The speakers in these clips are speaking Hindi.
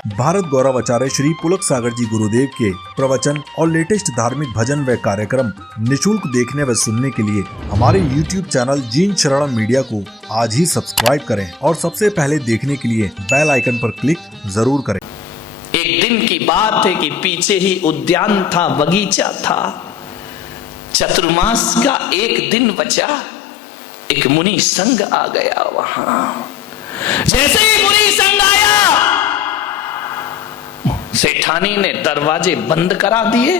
भारत गौरव आचार्य श्री पुलक सागर जी गुरुदेव के प्रवचन और लेटेस्ट धार्मिक भजन व कार्यक्रम निशुल्क देखने व सुनने के लिए हमारे YouTube चैनल जीन शरणम मीडिया को आज ही सब्सक्राइब करें और सबसे पहले देखने के लिए बेल आइकन पर क्लिक जरूर करें। एक दिन की बात है कि पीछे ही उद्यान था, बगीचा था। चतुर्मास का एक दिन बचा, एक मुनि संघ आ गया वहां। जैसे ही मुनि संघ आया, सेठानी ने दरवाजे बंद करा दिए।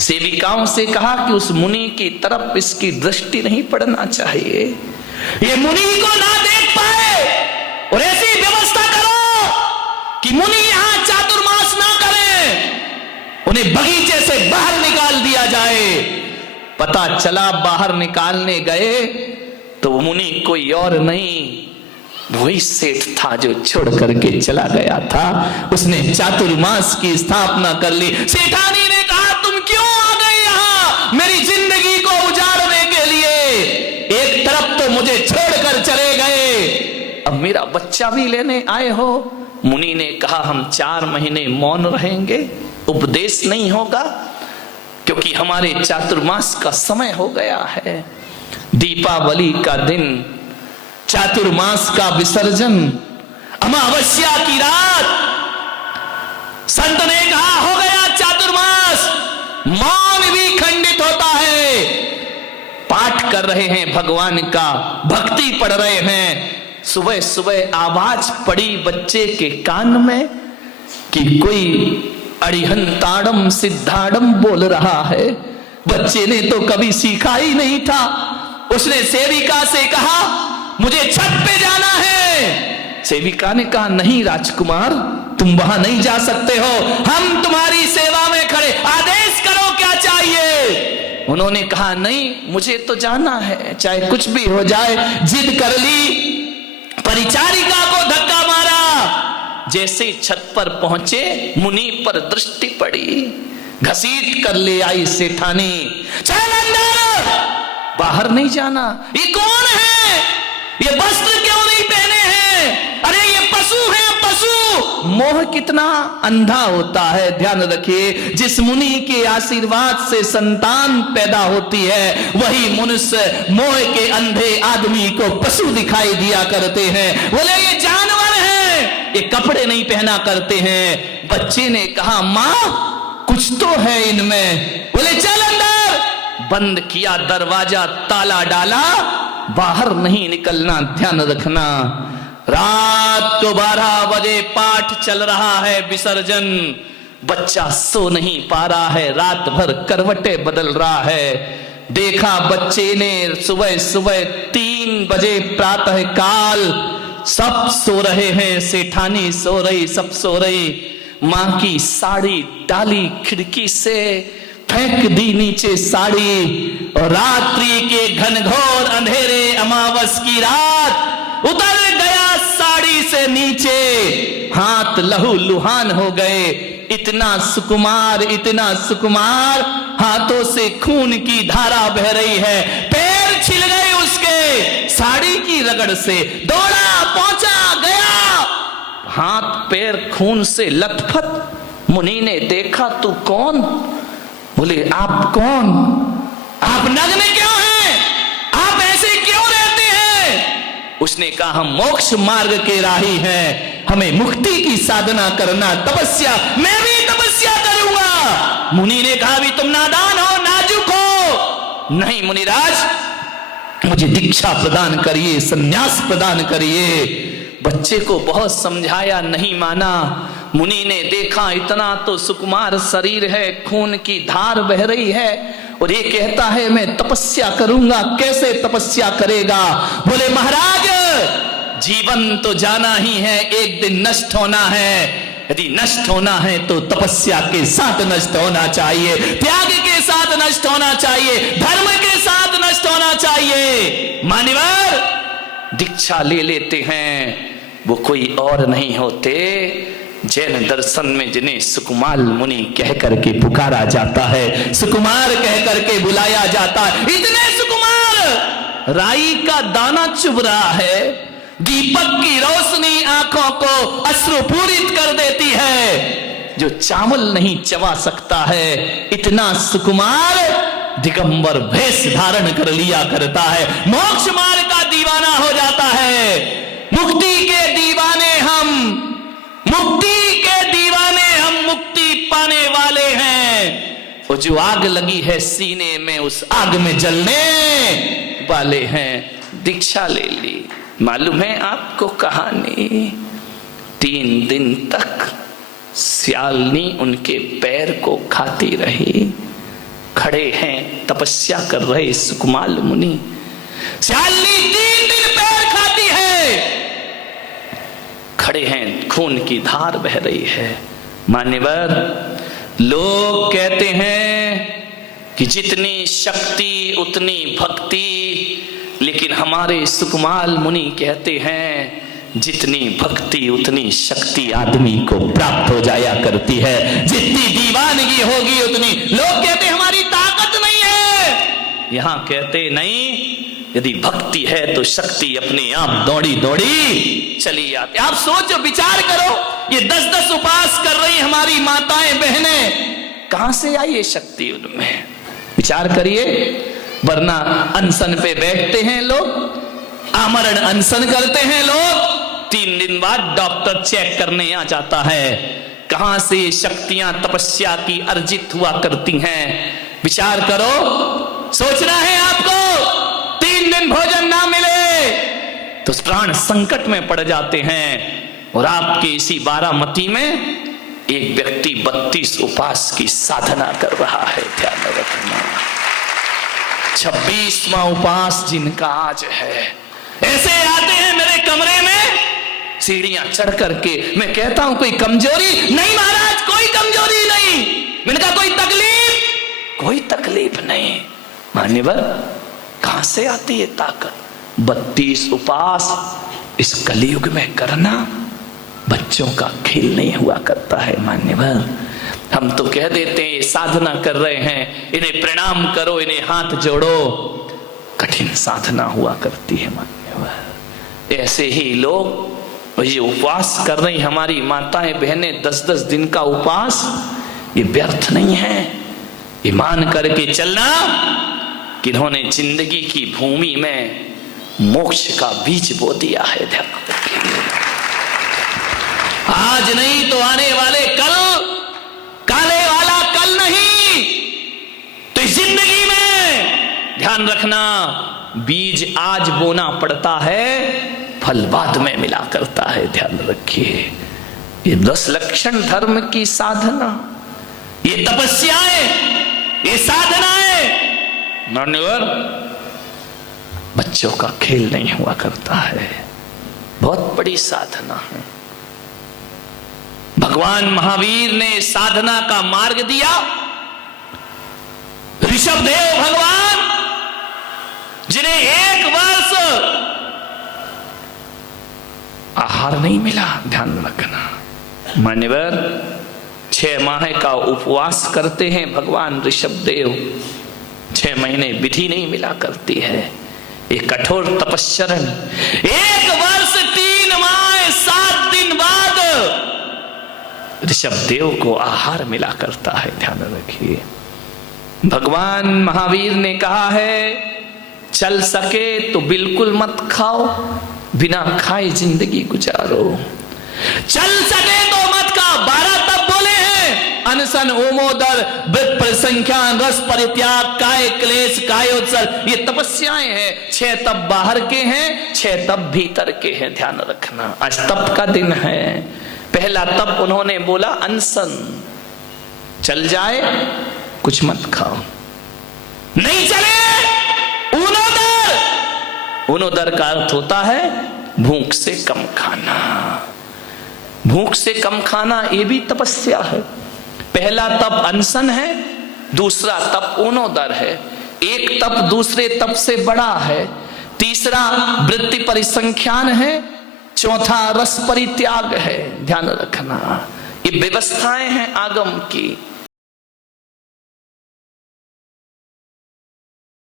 सेविकाओं से कहा कि उस मुनि की तरफ इसकी दृष्टि नहीं पड़ना चाहिए, ये मुनि को ना देख पाए, और ऐसी व्यवस्था करो कि मुनि यहां चातुर्मास ना करें, उन्हें बगीचे से बाहर निकाल दिया जाए। पता चला बाहर निकालने गए तो मुनि कोई और नहीं, वही सेठ था जो छोड़ करके चला गया था। उसने चातुर्मास की स्थापना कर ली। सेठानी ने कहा, तुम क्यों आ गए यहाँ मेरी जिंदगी को उजाड़ने के लिए? एक तरफ तो मुझे छोड़कर चले गए, अब मेरा बच्चा भी लेने आए हो। मुनि ने कहा, हम 4 महीने मौन रहेंगे, उपदेश नहीं होगा, क्योंकि हमारे चातुर्मास का समय हो गया है। दीपावली का दिन, चातुर्मास का विसर्जन, अमावस्या की रात, संत ने कहा हो गया चातुर्मास, मौन भी खंडित होता है। पाठ कर रहे हैं भगवान का, भक्ति पढ़ रहे हैं। सुबह सुबह आवाज पड़ी बच्चे के कान में कि कोई अड़िहंताड़म सिद्धाड़म बोल रहा है। बच्चे ने तो कभी सीखा ही नहीं था। उसने सेविका से कहा, मुझे छत पे जाना है। सेविका ने कहा, नहीं राजकुमार, तुम वहां नहीं जा सकते हो, हम तुम्हारी सेवा में खड़े, आदेश करो क्या चाहिए। उन्होंने कहा, नहीं मुझे तो जाना है, चाहे कुछ भी हो जाए। जिद कर ली, परिचारिका को धक्का मारा। जैसे छत पर पहुंचे, मुनि पर दृष्टि पड़ी, घसीट कर ले आई सेठानी। चल अंदर, बाहर नहीं जाना। ये कौन है? ये वस्त्र क्यों नहीं पहने हैं? अरे ये पशु है, पशु। मोह कितना अंधा होता है, ध्यान रखिए। जिस मुनि के आशीर्वाद से संतान पैदा होती है, वही मनुष्य मोह के अंधे आदमी को पशु दिखाई दिया करते हैं। बोले ये जानवर है, ये कपड़े नहीं पहना करते हैं। बच्चे ने कहा, माँ कुछ तो है इनमें। बोले चल अंदर। बंद किया दरवाजा, ताला डाला, बाहर नहीं निकलना, ध्यान रखना। रात को 12 बजे पाठ चल रहा है, विसर्जन। बच्चा सो नहीं पा रहा है, रात भर करवटें बदल रहा है। देखा बच्चे ने सुबह सुबह 3 बजे प्रातः काल, सब सो रहे हैं, सेठानी सो रही, सब सो रही। मां की साड़ी डाली खिड़की से, फेंक दी नीचे साड़ी, और रात्रि के घनघोर अंधेरे अमावस की रात उतर गया साड़ी से नीचे। हाथ लहू लुहान हो गए। इतना सुकुमार, इतना सुकुमार, हाथों से खून की धारा बह रही है। पैर छिल गए उसके साड़ी की रगड़ से। दौड़ा, पहुंचा, गया, हाथ पैर खून से लथपथ। मुनि ने देखा, तू कौन? बोले, आप कौन? आप नग्न क्यों हैं? आप ऐसे क्यों रहते हैं? उसने कहा, हम मोक्ष मार्ग के राही हैं, हमें मुक्ति की साधना करना, तपस्या, मैं भी तपस्या करूंगा। मुनि ने कहा, भी तुम नादान हो, नाजुक हो। नहीं मुनिराज, मुझे दीक्षा प्रदान करिए, संन्यास प्रदान करिए। बच्चे को बहुत समझाया, नहीं माना। मुनि ने देखा, इतना तो सुकुमार शरीर है, खून की धार बह रही है, और ये कहता है मैं तपस्या करूंगा। कैसे तपस्या करेगा? बोले, महाराज जीवन तो जाना ही है, एक दिन नष्ट होना है। यदि नष्ट होना है तो तपस्या के साथ नष्ट होना चाहिए, त्याग के साथ नष्ट होना चाहिए, धर्म के साथ नष्ट होना चाहिए। मान्यवर, दीक्षा ले लेते हैं, वो कोई और नहीं होते, जैन दर्शन में जिन्हें सुकुमार मुनि कह करके पुकारा जाता है, सुकुमार कह करके बुलाया जाता है। इतने सुकुमार, राई का दाना चुभ रहा है, दीपक की रोशनी आंखों को अश्रुपूरित कर देती है। जो चावल नहीं चबा सकता है, इतना सुकुमार दिगंबर भेष धारण कर लिया करता है। मोक्ष मार्ग का दीवाना हो जाता है। मुक्ति के दीवाने हम, मुक्ति के दीवाने हम, मुक्ति पाने वाले हैं। वो जो आग लगी है सीने में, उस आग में जलने वाले हैं। दीक्षा ले ली। मालूम है आपको कहानी? 3 दिन तक सियालनी उनके पैर को खाती रही। खड़े हैं, तपस्या कर रहे सुकुमार मुनि। सियालनी 3 दिन पैर खाती है। खड़े हैं, खून की धार बह रही है। मान्यवर, लोग कहते हैं कि जितनी शक्ति उतनी भक्ति, लेकिन हमारे सुकुमार मुनि कहते हैं जितनी भक्ति उतनी शक्ति आदमी को प्राप्त हो जाया करती है। जितनी दीवानगी होगी उतनी। लोग कहते हमारी ताकत नहीं है, यहां कहते नहीं, यदि भक्ति है तो शक्ति अपने आप दौड़ी दौड़ी चली आती। आप सोचो, विचार करो, ये 10-10 उपास कर रही हमारी माताएं बहनें, कहां से आई ये शक्ति उनमें? विचार करिए। वरना अनशन पे बैठते हैं लोग, आमरण अनशन करते हैं लोग, 3 दिन बाद डॉक्टर चेक करने आ जाता है। कहां से शक्तियां तपस्या की अर्जित हुआ करती हैं? विचार करो, सोचना है आपको। 3 दिन भोजन ना मिले तो प्राण संकट में पड़ जाते हैं। और आपके इसी बारामती में एक व्यक्ति 32 उपास की साधना कर रहा है। ध्यान रखना, 26वां उपास जिनका आज है। ऐसे आते हैं मेरे कमरे में सीढ़ियां चढ़ करके। मैं कहता हूं कोई कमजोरी? नहीं महाराज, कोई कमजोरी नहीं। मैंने कहा कोई तकलीफ? कोई तकलीफ नहीं। मान्यवर, कहां से आती है ताकत? 32 उपास इस कलयुग में करना बच्चों का खेल नहीं हुआ करता है। मान्यवर, हम तो कह देते हैं साधना कर रहे हैं, इन्हें प्रणाम करो, इन्हें हाथ जोड़ो। कठिन साधना हुआ करती है। मान्यवर, ऐसे ही लोग ये उपवास कर रही हमारी माताएं बहनें, 10-10 दिन का उपवास, ये व्यर्थ नहीं है। ये मान करके चलना कि इन्होंने जिंदगी की भूमि में मोक्ष का बीज बो दिया है। ध्यान रखिए, आज नहीं तो आने वाले कल, काले वाला कल नहीं तो इस जिंदगी में ध्यान रखना, बीज आज बोना पड़ता है, फल बाद में मिला करता है। ध्यान रखिए, ये 10 लक्षण धर्म की साधना, ये तपस्याएं, ये साधनाएं मान्यवर बच्चों का खेल नहीं हुआ करता है। बहुत बड़ी साधना है। भगवान महावीर ने साधना का मार्ग दिया। ऋषभदेव भगवान, जिन्हें 1 वर्ष आहार नहीं मिला, ध्यान रखना मान्यवर, 6 माह का उपवास करते हैं भगवान ऋषभदेव। 6 महीने विधि नहीं मिला करती है। एक कठोर तपस्चरण, 1 वर्ष 3 माह 7 दिन बाद ऋषभदेव को आहार मिला करता है। ध्यान रखिए, भगवान महावीर ने कहा है चल सके तो बिल्कुल मत खाओ, बिना खाए जिंदगी गुजारो। चल सके तो मत खाओ। 12 तप बोले हैं, अनशन, ओमोदर, व्रत, परिसंख्यान, रस परित्याग, काय क्लेश, कायोत्सर्ग, ये तपस्याएं हैं। 6 तप बाहर के हैं, 6 तप भीतर के हैं। ध्यान रखना, आज तप का दिन है। पहला तप उन्होंने बोला अनशन, चल जाए कुछ मत खाओ, नहीं चले ऊनोदर। ऊनोदर का अर्थ होता है भूख से कम खाना। भूख से कम खाना ये भी तपस्या है। पहला तप अनशन है, दूसरा तप ऊनोदर है। एक तप दूसरे तप से बड़ा है। तीसरा वृत्ति परिसंख्यान है, चौथा रस परित्याग है। ध्यान रखना, ये व्यवस्थाएं हैं आगम की।